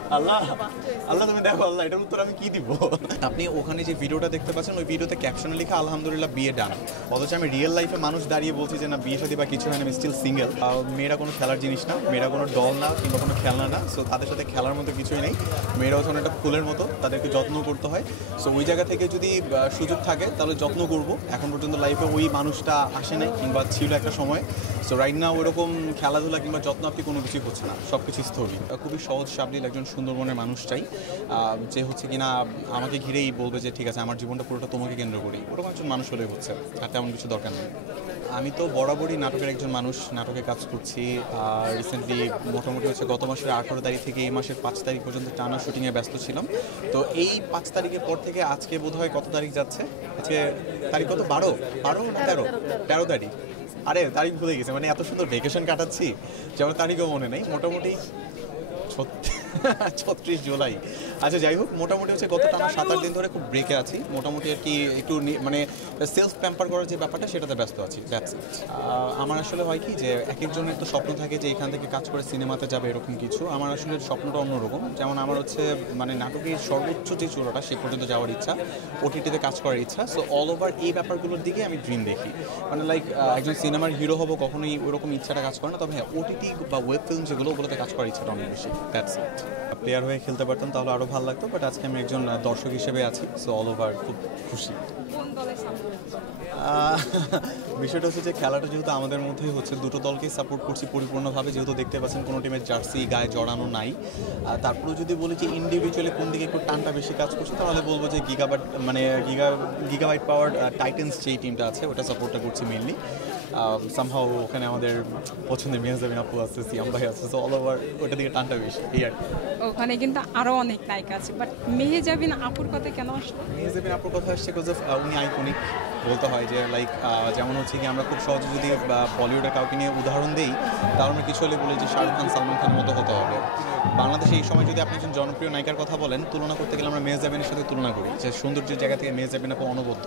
আল্লাহ আল্লাহ তুমি দেখো আল্লাহ এটার উত্তর আমি কি দিব। আপনি ওখানে যে ভিডিওটা দেখতে পাচ্ছেন ওই ভিডিওতে ক্যাপশনে লেখা আলহামদুলিল্লাহ বিয়ে ডান, অথচ আমি রিয়েল লাইফে মানুষ দাঁড়িয়ে বলছি যে না বিয়ে শাদী বা কিছু হয় না, আমি স্টিল সিঙ্গেল। মেয়েরা কোনো খেলার জিনিস না, মেয়েরা কোনো ডল না কিংবা কোনো খেলনা না। সো তাদের সাথে খেলার মতো কিছুই নেই। মেয়েরা হচ্ছে একটা ফুলের মতো, তাদেরকে যত্ন করতে হয়। সো ওই জায়গা থেকে যদি সুযোগ থাকে তাহলে যত্ন করব। এখন পর্যন্ত লাইফে ওই মানুষটা আসে নাই কিংবা ছিল একটা সময়। সো রাইট না ওইরকম খেলাধুলা কিংবা যত্ন আপনি কোনো কিছুই করছে না, সব কিছু স্থগিত। খুবই সহজ সাবলীল একজন সুন্দরবনের মানুষ চাই, যে হচ্ছে কিনা আমাকে ঘিরেই বলবে যে ঠিক আছে আমার জীবনটা পুরোটা তোমাকে কেন্দ্র করি, ওরকম একজন মানুষ হলেই হচ্ছে, আর তেমন কিছু দরকার নেই। আমি তো বরাবরই নাটকের একজন মানুষ, নাটকে কাজ করছি। আর রিসেন্টলি মোটামুটি হচ্ছে গত মাসের 18 তারিখ থেকে এই মাসের 5 তারিখ পর্যন্ত টানা শুটিংয়ে ব্যস্ত ছিলাম। তো এই 5 তারিখের পর থেকে আজকে বোধহয় কত তারিখ যাচ্ছে, আজকে তারিখ কত, 12 না 13 তারিখ, আরে তারিখ ভুলে গেছে, মানে এত সুন্দর ভেকেশন কাটাচ্ছি যে আমার তারিখও মনে নেই। মোটামুটি 36 জুলাই। আচ্ছা যাই হোক, মোটামুটি হচ্ছে গত টানা 7-8 দিন ধরে খুব ব্রেকে আছি। মোটামুটি আর কি একটু মানে সেলফ প্যাম্পার করার যে ব্যাপারটা সেটাতে ব্যস্ত আছি। That's it. আমার আসলে হয় কি যে এক একজনের তো স্বপ্ন থাকে যে এখান থেকে কাজ করে সিনেমাতে যাবে এরকম কিছু। আমার আসলে স্বপ্নটা অন্যরকম। যেমন আমার হচ্ছে মানে নাটকের সর্বোচ্চ যে চূড়াটা সে পর্যন্ত যাওয়ার ইচ্ছা, ওটিটিতে কাজ করার ইচ্ছা। সো অল ওভার এই ব্যাপারগুলোর দিকে আমি ড্রিম দেখি। মানে লাইক একজন সিনেমার হিরো হবো কখনোই ওরকম ইচ্ছাটা কাজ করে না, তবে হ্যাঁ ওটিটি বা ওয়েব ফিল্ম যেগুলো ওগুলোতে কাজ করার ইচ্ছাটা অনেক বেশি। That's it. প্লেয়ার হয়ে খেলতে পারতাম তাহলে আরও ভালো লাগতো, বাট আজকে আমি একজন দর্শক হিসেবে আছি। সো অল ওভার খুব খুশি। বিষয়টা হচ্ছে যে খেলাটা যেহেতু আমাদের মধ্যেই হচ্ছে, দুটো দলকেই সাপোর্ট করছি পরিপূর্ণভাবে, যেহেতু দেখতে পাচ্ছেন কোনো টিমের জার্সি গায়ে জড়ানো নাই। তারপরেও যদি বলি যে ইন্ডিভিজুয়ালি কোন দিকে একটু টানটা বেশি কাজ করছে তাহলে বলবো যে গিগাবাইট পাওয়ার টাইটেন্স যেই টিমটা আছে ওটা সাপোর্টটা করছি মেনলি। সামহাও ওখানে আমাদের পছন্দের মেহজাবিন আপু আছে, সিয়াম ভাই আছে, সো অল ওভার ওটা দিকে টানটা বেশি এই আর কি। ওখানে কিন্তু আরো অনেক নায়িকা আছে, বাট মেহেজাবিন আপুর কথা কেন আসলো? মেহজাবিন আপুর কথা আসছে বিকজ অফ উনি আইকনিক বলতে হয় যে লাইক যেমন হচ্ছে কি আমরা খুব সহজে যদি বলিউডের কাউকে নিয়ে উদাহরণ দিই তাহলে আমরা কিছু হলে বলি যে শাহরুখ খান সালমান খানের মতো হতে হবে। বাংলাদেশে এই সময় যদি আপনি একজন জনপ্রিয় নায়িকার কথা বলেন, তুলনা করতে গেলে আমরা মেহজাবিনের সাথে তুলনা করি যে সৌন্দর্যের জায়গা থেকে মেহজাবিন আপু অনবদ্য।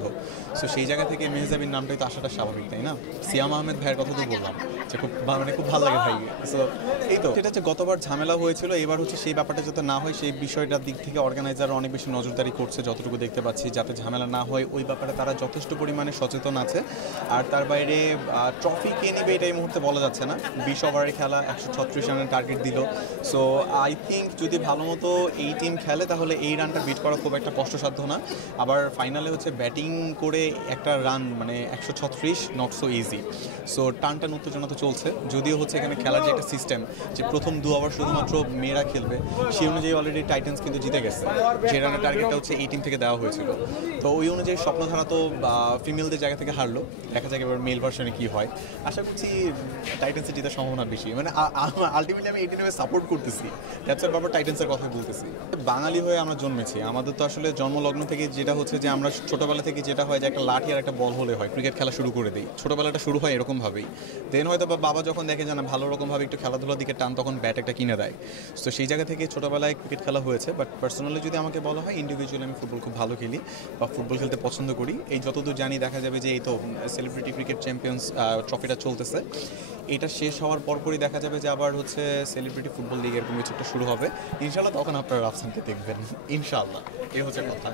সো সেই জায়গা থেকে মেহজাবিন নামটাই তো আসাটা স্বাভাবিক, তাই না? সিয়াম আহমেদ ভাইয়ের কথা তো বললাম যে খুব মানে খুব ভালো লাগে ভাই। সো এই তো সেটা হচ্ছে গতবার ঝামেলা হয়েছিল, এবার হচ্ছে সেই ব্যাপারটা যাতে না হয় সেই বিষয়টার দিক থেকে অর্গানাইজার অনেক বেশি নজরদারি করছে যতটুকু দেখতে পাচ্ছি, যাতে ঝামেলা না হয় ওই ব্যাপারে তারা যথেষ্ট পরিমাণে সচেতন আছে। আর তার বাইরে ট্রফি কে নেবে এটা এই মুহূর্তে বলা যাচ্ছে না। 20 ওভারের খেলা, 136 রানের টার্গেট দিল। সো আই থিঙ্ক যদি ভালো মতো এই টিম খেলে তাহলে এই রানটা বিট করা খুব একটা কষ্টসাধ্য না। আবার ফাইনালে হচ্ছে ব্যাটিং করে একটা রান মানে 136 নট সো ইজি। সো টানটা উত্তেজনা তো চলছে, যদিও হচ্ছে এখানে খেলার যে একটা সিস্টেম যে প্রথম 2 ওভার শুধুমাত্র মেয়েরা খেলবে, সেই অনুযায়ী অলরেডি টাইটান্স কিন্তু জিতে গেছে, যে রানের টার্গেটটা হচ্ছে এই টিম থেকে দেওয়া হয়েছিল। তো ওই অনুযায়ী স্বপ্নধারা তো ফিমেলদের জায়গা থেকে হারলো, দেখা যাক এবার মেল ভার্সনে কী হয়। আশা করছি টাইটান্সের জেতার সম্ভাবনা বেশি, মানে আলটিমেটলি আমি এই টিমে সাপোর্ট করতেছি, দ্যাটসের বারবার টাইটান্সের কথা বলতেছি। বাঙালি হয়ে আমরা জন্মেছি, আমাদের তো আসলে জন্মলগ্ন থেকে যেটা হচ্ছে যে আমরা ছোটোবেলা থেকে যেটা হয় যে একটা লাঠি আর একটা বল হলে হয়, ক্রিকেট খেলা শুরু করে দিই, ছোটোবেলাটা শুরু হয় এরকমভাবেই। দেন হয়তো বাবা যখন দেখে যে না ভালো রকমভাবে একটু খেলাধুলার দিকে টান, তখন ব্যাট একটা কিনে দেয়। তো সেই জায়গা থেকে ছোটোবেলায় ক্রিকেট খেলা হয়েছে, বাট পার্সোনালি যদি আমাকে বলা হয় ইন্ডিভিজুয়ালি আমি ফুটবল খুব ভালো খেলি বা ফুটবল খেলতে পছন্দ করি। এই যতদূর জানি দেখা যাবে যে এই তো সেলিব্রিটি ক্রিকেট চ্যাম্পিয়ন্স ট্রফিটা চলতেছে, এটা শেষ হওয়ার পরপরই দেখা যাবে যে আবার হচ্ছে সেলিব্রিটি ফুটবল লিগ এরকম কিছু একটা শুরু হবে ইনশাল্লাহ, তখন আপনারা রাফসানকে দেখবেন ইনশাল্লাহ, এই হচ্ছে কথা।